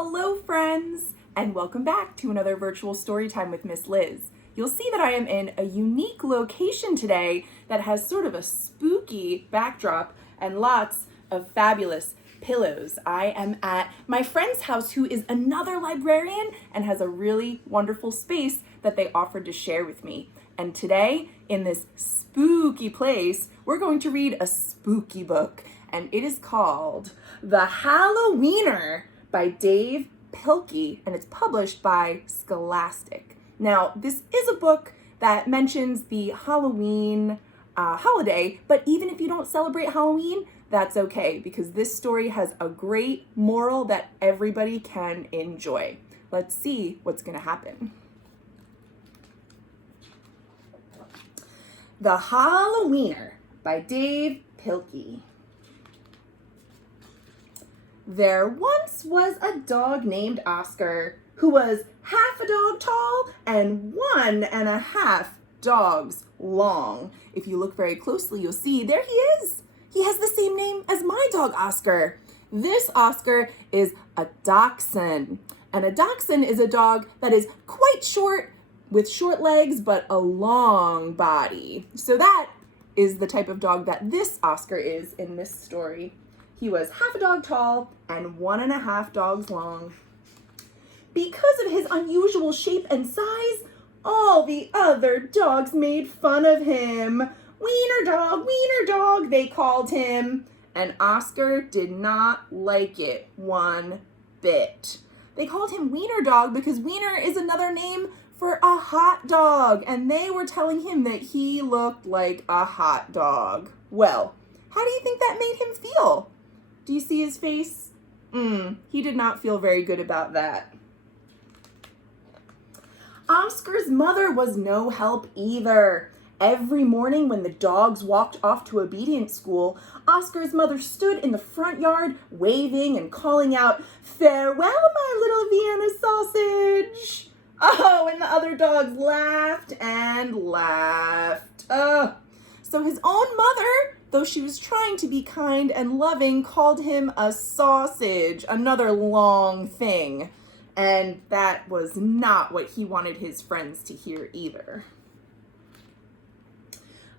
Hello friends, and welcome back to another virtual story time with Miss Liz. You'll see that I am in a unique location today that has sort of a spooky backdrop and lots of fabulous pillows. I am at my friend's house who is another librarian and has a really wonderful space that they offered to share with me. And today, in this spooky place, we're going to read a spooky book, and it is called The Hallo-Wiener by Dav Pilkey, and it's published by Scholastic. Now, this is a book that mentions the Halloween holiday, but even if you don't celebrate Halloween, that's okay, because this story has a great moral that everybody can enjoy. Let's see what's going to happen. The Hallo-Wiener by Dav Pilkey. There once was a dog named Oscar who was half a dog tall and 1.5 dogs long. If you look very closely, you'll see there he is. He has the same name as my dog Oscar. This Oscar is a dachshund, and a dachshund is a dog that is quite short with short legs but a long body. So that is the type of dog that this Oscar is in this story. He was half a dog tall and 1.5 dogs long. Because of his unusual shape and size, all the other dogs made fun of him. Wiener dog, they called him. And Oscar did not like it one bit. They called him Wiener dog because wiener is another name for a hot dog, and they were telling him that he looked like a hot dog. Well, how do you think that made him feel? Do you see his face? He did not feel very good about that. Oscar's mother was no help either. Every morning when the dogs walked off to obedience school, Oscar's mother stood in the front yard waving and calling out, "Farewell, my little Vienna sausage." Oh, and the other dogs laughed and laughed. So his own mother, though she was trying to be kind and loving, called him a sausage, another long thing. And that was not what he wanted his friends to hear either.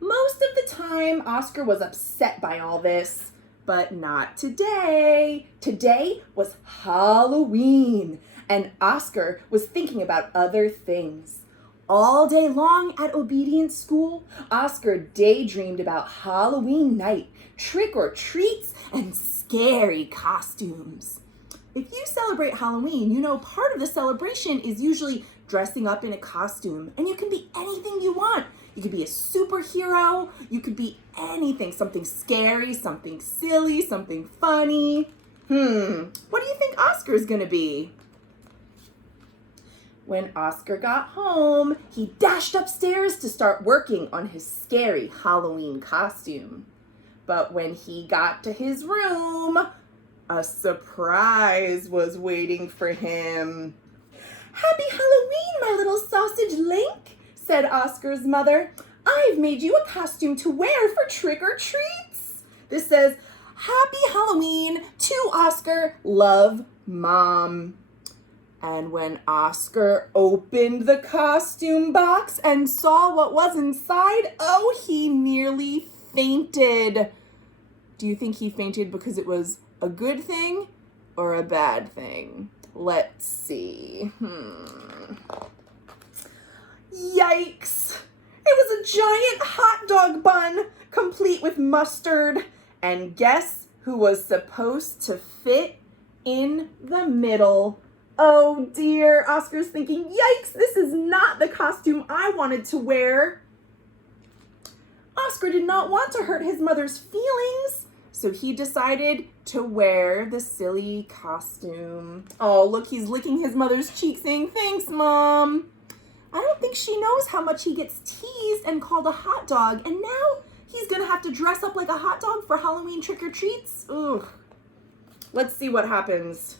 Most of the time, Oscar was upset by all this, but not today. Today was Halloween, and Oscar was thinking about other things. All day long at obedience school, Oscar daydreamed about Halloween night, trick-or-treats, and scary costumes. If you celebrate Halloween, you know part of the celebration is usually dressing up in a costume, and you can be anything you want. You could be a superhero, you could be anything, something scary, something silly, something funny. What do you think Oscar's gonna be? When Oscar got home, he dashed upstairs to start working on his scary Halloween costume. But when he got to his room, a surprise was waiting for him. "Happy Halloween, my little sausage Link," said Oscar's mother. "I've made you a costume to wear for trick-or-treats." This says, "Happy Halloween to Oscar, love, Mom." And when Oscar opened the costume box and saw what was inside, oh, he nearly fainted. Do you think he fainted because it was a good thing or a bad thing? Let's see. Yikes! It was a giant hot dog bun, complete with mustard. And guess who was supposed to fit in the middle? Oh dear, Oscar's thinking, yikes, this is not the costume I wanted to wear. Oscar did not want to hurt his mother's feelings, so he decided to wear the silly costume. Oh, look, he's licking his mother's cheek saying, "Thanks, Mom." I don't think she knows how much he gets teased and called a hot dog, and now he's gonna have to dress up like a hot dog for Halloween trick-or-treats? Ugh. Let's see what happens.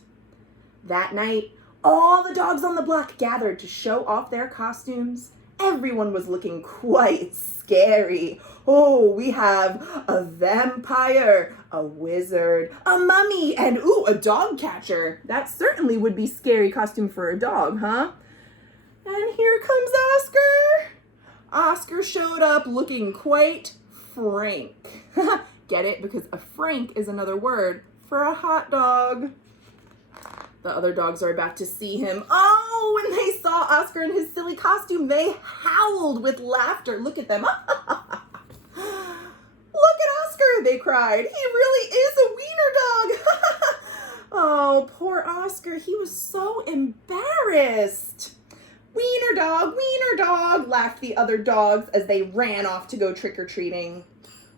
That night, all the dogs on the block gathered to show off their costumes. Everyone was looking quite scary. Oh, we have a vampire, a wizard, a mummy, and a dog catcher. That certainly would be scary costume for a dog, huh? And here comes Oscar. Oscar showed up looking quite frank. Get it? Because a frank is another word for a hot dog. The other dogs are about to see him. Oh, when they saw Oscar in his silly costume, they howled with laughter. Look at them. Look at Oscar, they cried. He really is a wiener dog. Oh, poor Oscar. He was so embarrassed. Wiener dog, laughed the other dogs as they ran off to go trick-or-treating.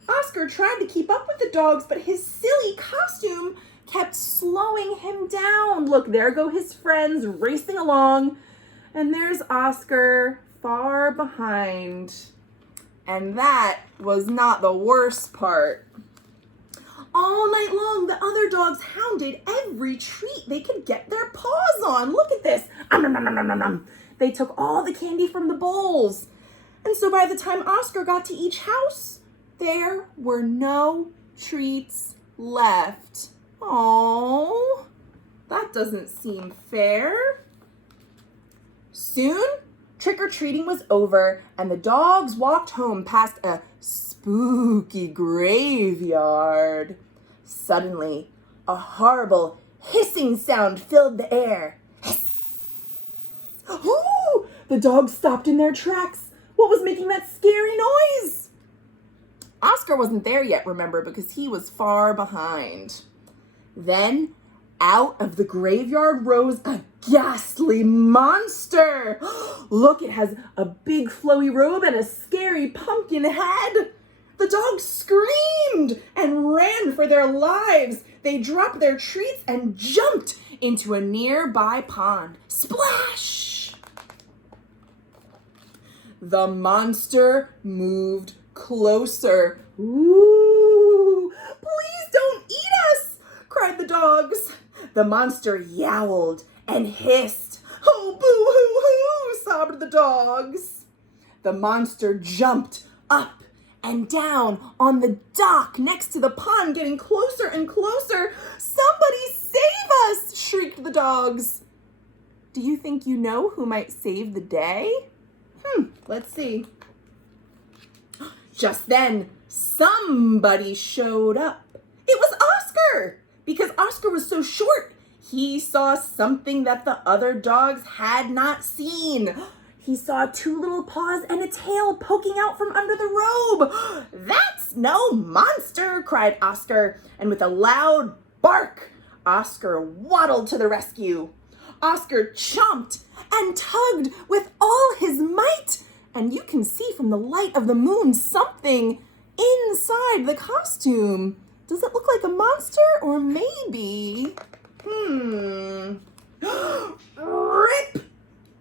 Oscar tried to keep up with the dogs, but his silly costume kept slowing him down. Look, there go his friends racing along, and there's Oscar far behind. And that was not the worst part. All night long, the other dogs hounded every treat they could get their paws on. Look at this. They took all the candy from the bowls. And so by the time Oscar got to each house, there were no treats left. Oh, that doesn't seem fair. Soon, trick-or-treating was over, and the dogs walked home past a spooky graveyard. Suddenly, a horrible hissing sound filled the air. Oh, the dogs stopped in their tracks. What was making that scary noise? Oscar wasn't there yet, remember, because he was far behind. Then, out of the graveyard rose a ghastly monster. Look, it has a big flowy robe and a scary pumpkin head. The dogs screamed and ran for their lives. They dropped their treats and jumped into a nearby pond. Splash! The monster moved closer. Ooh, please don't eat us, cried the dogs. The monster yowled and hissed. Oh, boo-hoo-hoo, sobbed the dogs. The monster jumped up and down on the dock next to the pond, getting closer and closer. Somebody save us, shrieked the dogs. Do you think you know who might save the day? Let's see. Just then, somebody showed up. It was Oscar! Because Oscar was so short, he saw something that the other dogs had not seen. He saw two little paws and a tail poking out from under the robe. That's no monster, cried Oscar. And with a loud bark, Oscar waddled to the rescue. Oscar chomped and tugged with all his might. And you can see from the light of the moon something inside the costume. Does it look like a monster or maybe? Rip!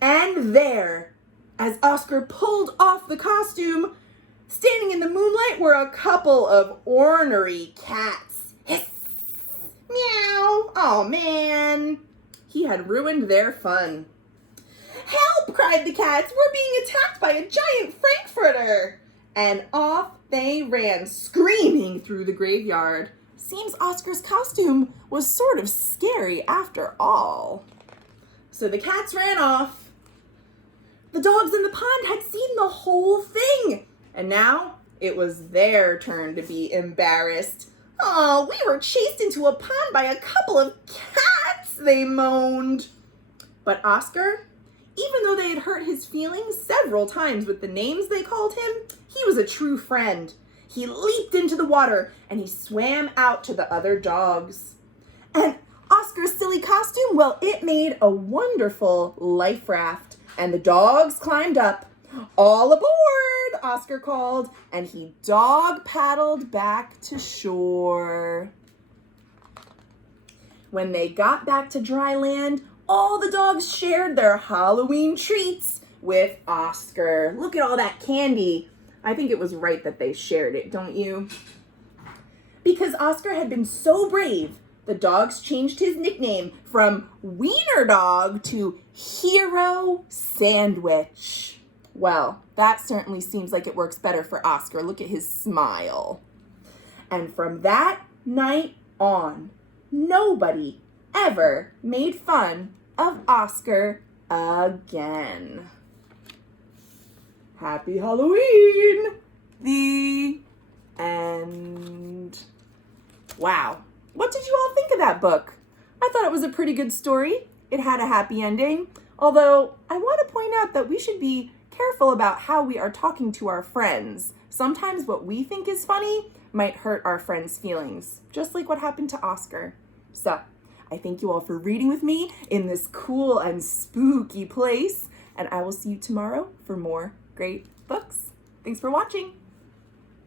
And there, as Oscar pulled off the costume, standing in the moonlight were a couple of ornery cats. Hiss! Meow! Oh man! He had ruined their fun. Help! Cried the cats. We're being attacked by a giant frankfurter! And off they ran, screaming through the graveyard. Seems Oscar's costume was sort of scary after all. So the cats ran off. The dogs in the pond had seen the whole thing, and now it was their turn to be embarrassed. Oh, we were chased into a pond by a couple of cats, they moaned. But Oscar, even though they had hurt his feelings several times with the names they called him, he was a true friend. He leaped into the water and he swam out to the other dogs. And Oscar's silly costume, well, it made a wonderful life raft, and the dogs climbed up. All aboard, Oscar called, and he dog paddled back to shore. When they got back to dry land, all the dogs shared their Halloween treats with Oscar. Look at all that candy. I think it was right that they shared it, don't you? Because Oscar had been so brave, the dogs changed his nickname from Wiener Dog to Hero Sandwich. Well, that certainly seems like it works better for Oscar. Look at his smile. And from that night on, nobody ever made fun of Oscar again. Happy Halloween! The end. Wow. What did you all think of that book? I thought it was a pretty good story. It had a happy ending. Although, I want to point out that we should be careful about how we are talking to our friends. Sometimes what we think is funny might hurt our friends' feelings, just like what happened to Oscar. So, I thank you all for reading with me in this cool and spooky place, and I will see you tomorrow for more great books. Thanks for watching.